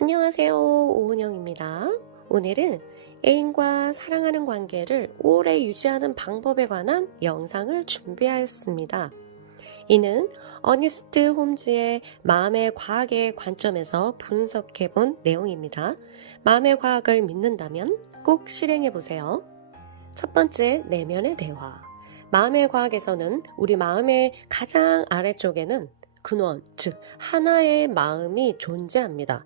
안녕하세요. 오은영입니다. 오늘은 애인과 사랑하는 관계를 오래 유지하는 방법에 관한 영상을 준비하였습니다. 이는 어니스트 홈즈의 마음의 과학의 관점에서 분석해 본 내용입니다. 마음의 과학을 믿는다면 꼭 실행해 보세요. 첫 번째, 내면의 대화. 마음의 과학에서는 우리 마음의 가장 아래쪽에는 근원, 즉 하나의 마음이 존재합니다.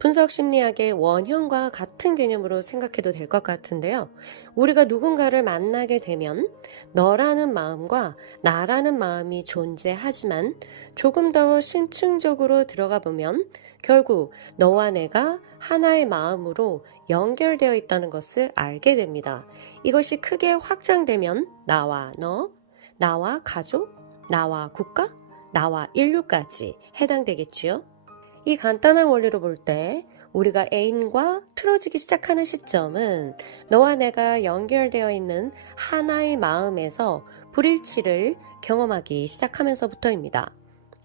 분석 심리학의 원형과 같은 개념으로 생각해도 될 것 같은데요. 우리가 누군가를 만나게 되면 너라는 마음과 나라는 마음이 존재하지만 조금 더 심층적으로 들어가 보면 결국 너와 내가 하나의 마음으로 연결되어 있다는 것을 알게 됩니다. 이것이 크게 확장되면 나와 너, 나와 가족, 나와 국가, 나와 인류까지 해당되겠지요. 이 간단한 원리로 볼 때 우리가 애인과 틀어지기 시작하는 시점은 너와 내가 연결되어 있는 하나의 마음에서 불일치를 경험하기 시작하면서부터입니다.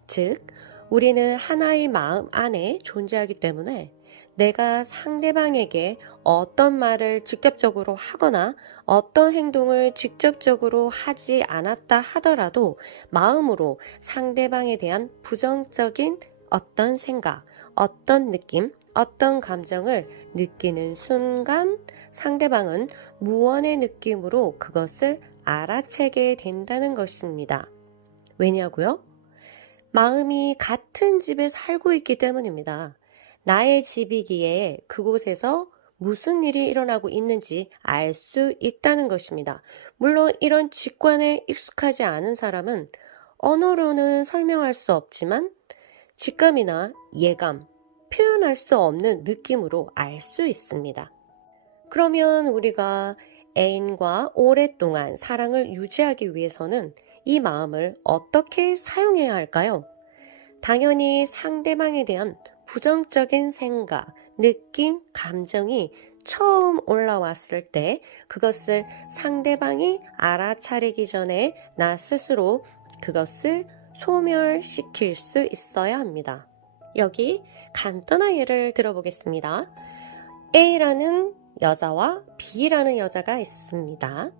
즉, 우리는 하나의 마음 안에 존재하기 때문에 내가 상대방에게 어떤 말을 직접적으로 하거나 어떤 행동을 직접적으로 하지 않았다 하더라도 마음으로 상대방에 대한 부정적인 어떤 생각, 어떤 느낌, 어떤 감정을 느끼는 순간 상대방은 무언의 느낌으로 그것을 알아채게 된다는 것입니다. 왜냐고요? 마음이 같은 집에 살고 있기 때문입니다. 나의 집이기에 그곳에서 무슨 일이 일어나고 있는지 알 수 있다는 것입니다. 물론 이런 직관에 익숙하지 않은 사람은 언어로는 설명할 수 없지만 직감이나 예감, 표현할 수 없는 느낌으로 알 수 있습니다. 그러면 우리가 애인과 오랫동안 사랑을 유지하기 위해서는 이 마음을 어떻게 사용해야 할까요? 당연히 상대방에 대한 부정적인 생각, 느낌, 감정이 처음 올라왔을 때 그것을 상대방이 알아차리기 전에 나 스스로 그것을 소멸시킬 수 있어야 합니다. 여기 간단한 예를 들어보겠습니다. A라는 여자와 B라는 여자가 있습니다.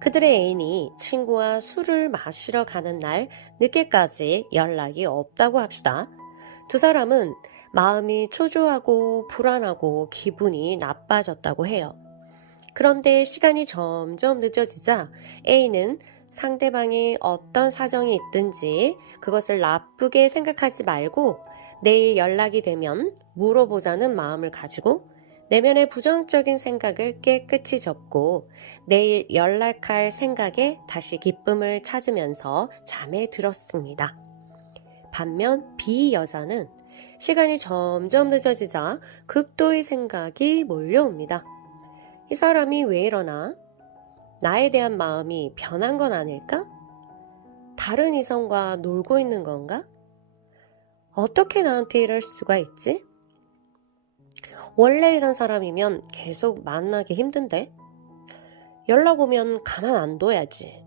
그들의 애인이 친구와 술을 마시러 가는 날 늦게까지 연락이 없다고 합시다. 두 사람은 마음이 초조하고 불안하고 기분이 나빠졌다고 해요. 그런데 시간이 점점 늦어지자 A는 상대방이 어떤 사정이 있든지 그것을 나쁘게 생각하지 말고 내일 연락이 되면 물어보자는 마음을 가지고 내면의 부정적인 생각을 깨끗이 접고 내일 연락할 생각에 다시 기쁨을 찾으면서 잠에 들었습니다. 반면 B 여자는 시간이 점점 늦어지자 극도의 생각이 몰려옵니다. 이 사람이 왜 이러나? 나에 대한 마음이 변한 건 아닐까? 다른 이성과 놀고 있는 건가? 어떻게 나한테 이럴 수가 있지? 원래 이런 사람이면 계속 만나기 힘든데? 연락 오면 가만 안 둬야지.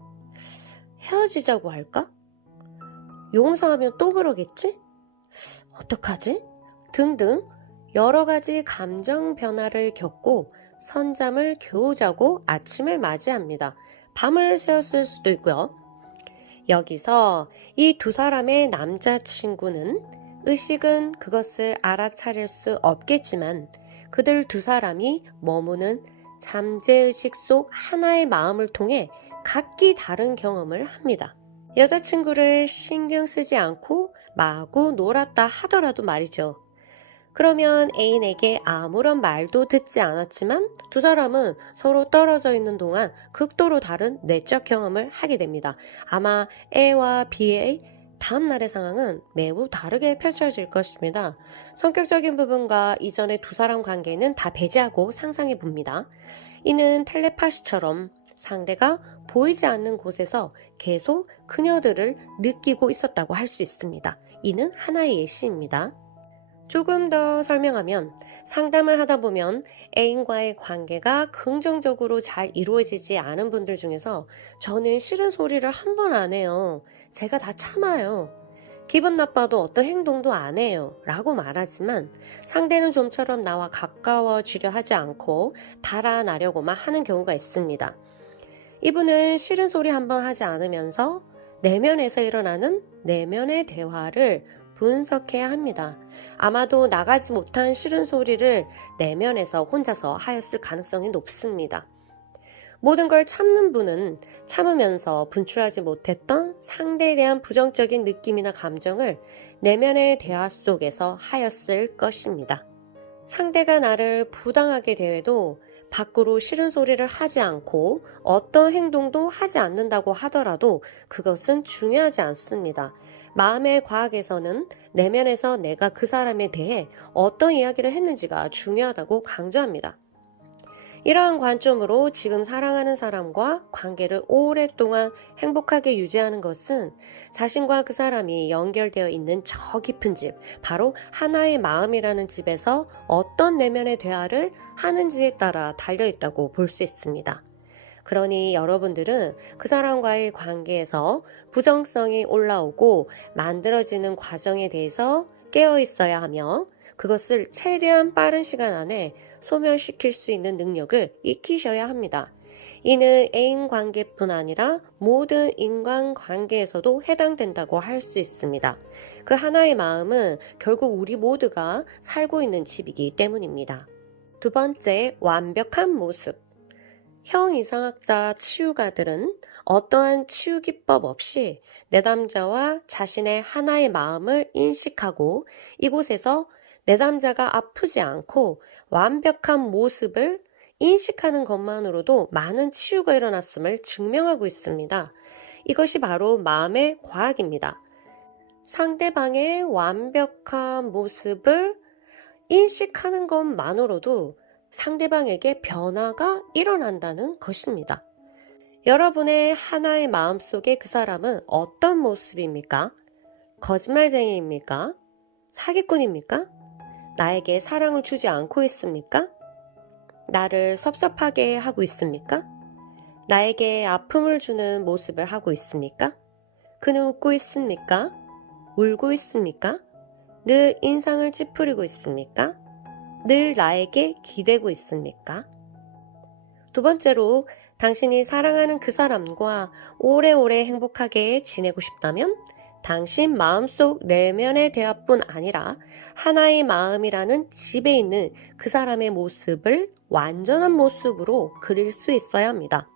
헤어지자고 할까? 용서하면 또 그러겠지? 어떡하지? 등등 여러 가지 감정 변화를 겪고 선잠을 겨우 자고 아침을 맞이합니다. 밤을 새웠을 수도 있고요. 여기서 이 두 사람의 남자친구는 의식은 그것을 알아차릴 수 없겠지만 그들 두 사람이 머무는 잠재의식 속 하나의 마음을 통해 각기 다른 경험을 합니다. 여자친구를 신경 쓰지 않고 마구 놀았다 하더라도 말이죠. 그러면 애인에게 아무런 말도 듣지 않았지만 두 사람은 서로 떨어져 있는 동안 극도로 다른 내적 경험을 하게 됩니다. 아마 A와 B의 다음날의 상황은 매우 다르게 펼쳐질 것입니다. 성격적인 부분과 이전의 두 사람 관계는 다 배제하고 상상해 봅니다. 이는 텔레파시처럼 상대가 보이지 않는 곳에서 계속 그녀들을 느끼고 있었다고 할 수 있습니다. 이는 하나의 예시입니다. 조금 더 설명하면 상담을 하다 보면 애인과의 관계가 긍정적으로 잘 이루어지지 않은 분들 중에서 저는 싫은 소리를 한 번 안 해요. 제가 다 참아요. 기분 나빠도 어떤 행동도 안 해요 라고 말하지만 상대는 좀처럼 나와 가까워지려 하지 않고 달아나려고만 하는 경우가 있습니다. 이분은 싫은 소리 한번 하지 않으면서 내면에서 일어나는 내면의 대화를 분석해야 합니다. 아마도 나가지 못한 싫은 소리를 내면에서 혼자서 하였을 가능성이 높습니다. 모든 걸 참는 분은 참으면서 분출하지 못했던 상대에 대한 부정적인 느낌이나 감정을 내면의 대화 속에서 하였을 것입니다. 상대가 나를 부당하게 대해도 밖으로 싫은 소리를 하지 않고 어떤 행동도 하지 않는다고 하더라도 그것은 중요하지 않습니다. 마음의 과학에서는 내면에서 내가 그 사람에 대해 어떤 이야기를 했는지가 중요하다고 강조합니다. 이러한 관점으로 지금 사랑하는 사람과 관계를 오랫동안 행복하게 유지하는 것은 자신과 그 사람이 연결되어 있는 저 깊은 집, 바로 하나의 마음이라는 집에서 어떤 내면의 대화를 하는지에 따라 달려있다고 볼 수 있습니다. 그러니 여러분들은 그 사람과의 관계에서 부정성이 올라오고 만들어지는 과정에 대해서 깨어 있어야 하며 그것을 최대한 빠른 시간 안에 소멸시킬 수 있는 능력을 익히셔야 합니다. 이는 애인 관계뿐 아니라 모든 인간 관계에서도 해당된다고 할 수 있습니다. 그 하나의 마음은 결국 우리 모두가 살고 있는 집이기 때문입니다. 두 번째, 완벽한 모습. 형이상학자 치유가들은 어떠한 치유 기법 없이 내담자와 자신의 하나의 마음을 인식하고 이곳에서 내담자가 아프지 않고 완벽한 모습을 인식하는 것만으로도 많은 치유가 일어났음을 증명하고 있습니다. 이것이 바로 마음의 과학입니다. 상대방의 완벽한 모습을 인식하는 것만으로도 상대방에게 변화가 일어난다는 것입니다. 여러분의 하나의 마음 속에 그 사람은 어떤 모습입니까? 거짓말쟁이입니까? 사기꾼입니까? 나에게 사랑을 주지 않고 있습니까? 나를 섭섭하게 하고 있습니까? 나에게 아픔을 주는 모습을 하고 있습니까? 그는 웃고 있습니까? 울고 있습니까? 늘 인상을 찌푸리고 있습니까? 늘 나에게 기대고 있습니까? 두 번째로, 당신이 사랑하는 그 사람과 오래오래 행복하게 지내고 싶다면 당신 마음속 내면의 대화뿐 아니라 하나의 마음이라는 집에 있는 그 사람의 모습을 완전한 모습으로 그릴 수 있어야 합니다.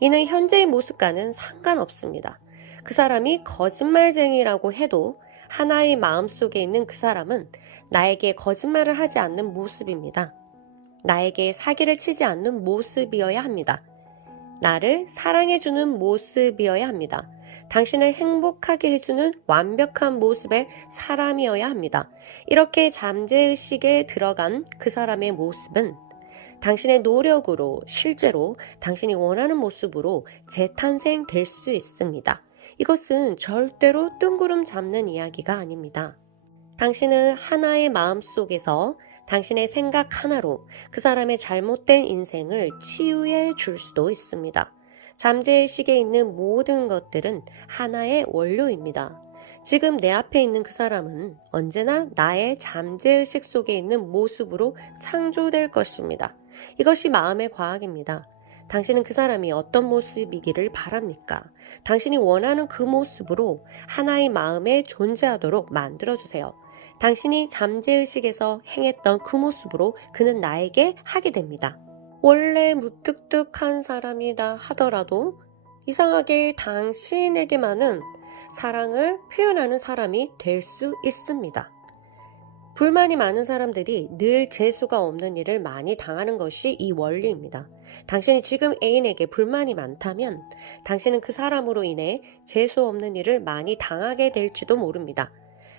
이는 현재의 모습과는 상관없습니다. 그 사람이 거짓말쟁이라고 해도 하나의 마음 속에 있는 그 사람은 나에게 거짓말을 하지 않는 모습입니다. 나에게 사기를 치지 않는 모습이어야 합니다. 나를 사랑해주는 모습이어야 합니다. 당신을 행복하게 해주는 완벽한 모습의 사람이어야 합니다. 이렇게 잠재의식에 들어간 그 사람의 모습은 당신의 노력으로 실제로 당신이 원하는 모습으로 재탄생될 수 있습니다. 이것은 절대로 뜬구름 잡는 이야기가 아닙니다. 당신은 하나의 마음 속에서 당신의 생각 하나로 그 사람의 잘못된 인생을 치유해 줄 수도 있습니다. 잠재의식에 있는 모든 것들은 하나의 원료입니다. 지금 내 앞에 있는 그 사람은 언제나 나의 잠재의식 속에 있는 모습으로 창조될 것입니다. 이것이 마음의 과학입니다. 당신은 그 사람이 어떤 모습이기를 바랍니까? 당신이 원하는 그 모습으로 하나의 마음에 존재하도록 만들어주세요. 당신이 잠재의식에서 행했던 그 모습으로 그는 나에게 하게 됩니다. 원래 무뚝뚝한 사람이다 하더라도 이상하게 당신에게만은 사랑을 표현하는 사람이 될 수 있습니다. 불만이 많은 사람들이 늘 재수가 없는 일을 많이 당하는 것이 이 원리입니다. 당신이 지금 애인에게 불만이 많다면 당신은 그 사람으로 인해 재수 없는 일을 많이 당하게 될지도 모릅니다.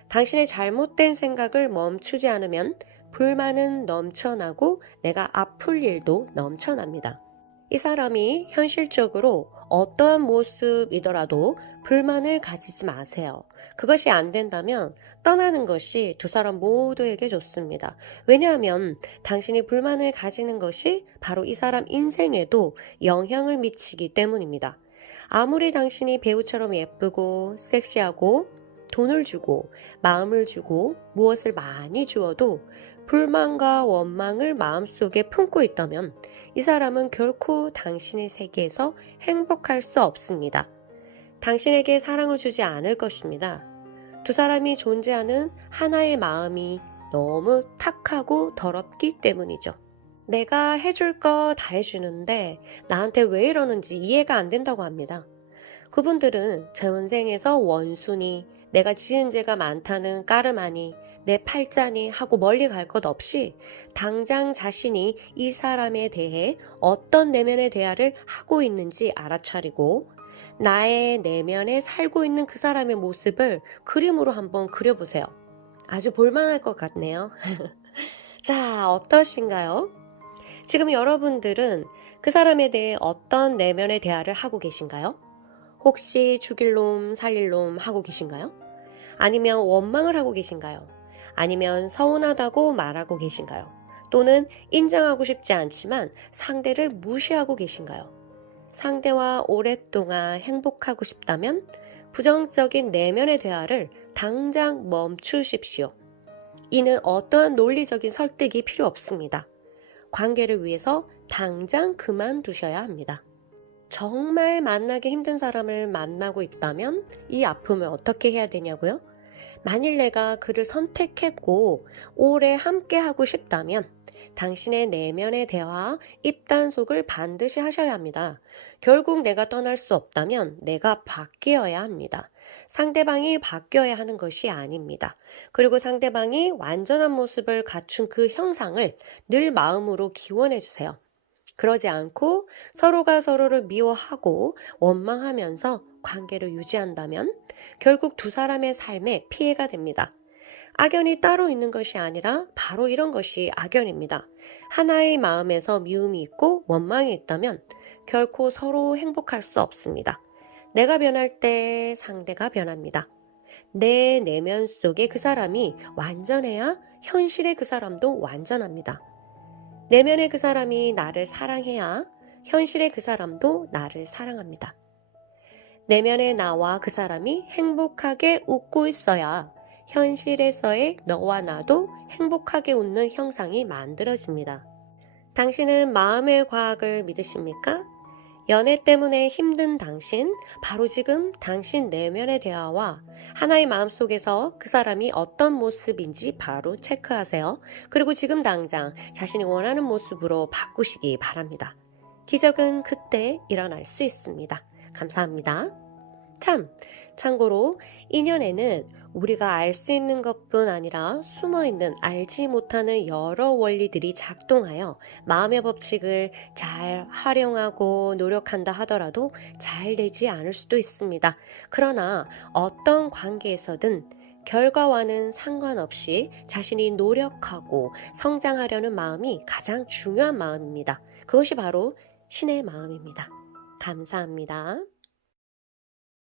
당신의 잘못된 생각을 멈추지 않으면 불만은 넘쳐나고 내가 아플 일도 넘쳐납니다. 이 사람이 현실적으로 어떠한 모습이더라도 불만을 가지지 마세요. 그것이 안 된다면 떠나는 것이 두 사람 모두에게 좋습니다. 왜냐하면 당신이 불만을 가지는 것이 바로 이 사람 인생에도 영향을 미치기 때문입니다. 아무리 당신이 배우처럼 예쁘고 섹시하고 돈을 주고 마음을 주고 무엇을 많이 주어도 불만과 원망을 마음속에 품고 있다면 이 사람은 결코 당신의 세계에서 행복할 수 없습니다. 당신에게 사랑을 주지 않을 것입니다. 두 사람이 존재하는 하나의 마음이 너무 탁하고 더럽기 때문이죠. 내가 해줄 거 다 해주는데 나한테 왜 이러는지 이해가 안 된다고 합니다. 그분들은 전생에서 원수니 내가 지은 죄가 많다는 까르마니 내 팔자니 하고 멀리 갈 것 없이 당장 자신이 이 사람에 대해 어떤 내면의 대화를 하고 있는지 알아차리고 나의 내면에 살고 있는 그 사람의 모습을 그림으로 한번 그려보세요. 아주 볼만할 것 같네요. 자, 어떠신가요? 지금 여러분들은 그 사람에 대해 어떤 내면의 대화를 하고 계신가요? 혹시 죽일 놈, 살릴 놈 하고 계신가요? 아니면 원망을 하고 계신가요? 아니면 서운하다고 말하고 계신가요? 또는 인정하고 싶지 않지만 상대를 무시하고 계신가요? 상대와 오랫동안 행복하고 싶다면 부정적인 내면의 대화를 당장 멈추십시오. 이는 어떠한 논리적인 설득이 필요 없습니다. 관계를 위해서 당장 그만두셔야 합니다. 정말 만나기 힘든 사람을 만나고 있다면 이 아픔을 어떻게 해야 되냐고요? 만일 내가 그를 선택했고 오래 함께하고 싶다면 당신의 내면의 대화, 입단속을 반드시 하셔야 합니다. 결국 내가 떠날 수 없다면 내가 바뀌어야 합니다. 상대방이 바뀌어야 하는 것이 아닙니다. 그리고 상대방이 완전한 모습을 갖춘 그 형상을 늘 마음으로 기원해 주세요. 그러지 않고 서로가 서로를 미워하고 원망하면서 관계를 유지한다면 결국 두 사람의 삶에 피해가 됩니다. 악연이 따로 있는 것이 아니라 바로 이런 것이 악연입니다. 하나의 마음에서 미움이 있고 원망이 있다면 결코 서로 행복할 수 없습니다. 내가 변할 때 상대가 변합니다. 내 내면 속에 그 사람이 완전해야 현실의 그 사람도 완전합니다. 내면의 그 사람이 나를 사랑해야 현실의 그 사람도 나를 사랑합니다. 내면의 나와 그 사람이 행복하게 웃고 있어야 현실에서의 너와 나도 행복하게 웃는 형상이 만들어집니다. 당신은 마음의 과학을 믿으십니까? 연애 때문에 힘든 당신, 바로 지금 당신 내면의 대화와 하나의 마음속에서 그 사람이 어떤 모습인지 바로 체크하세요. 그리고 지금 당장 자신이 원하는 모습으로 바꾸시기 바랍니다. 기적은 그때 일어날 수 있습니다. 감사합니다. 참고로 인연에는 우리가 알 수 있는 것뿐 아니라 숨어있는 알지 못하는 여러 원리들이 작동하여 마음의 법칙을 잘 활용하고 노력한다 하더라도 잘 되지 않을 수도 있습니다. 그러나 어떤 관계에서든 결과와는 상관없이 자신이 노력하고 성장하려는 마음이 가장 중요한 마음입니다. 그것이 바로 신의 마음입니다. 감사합니다.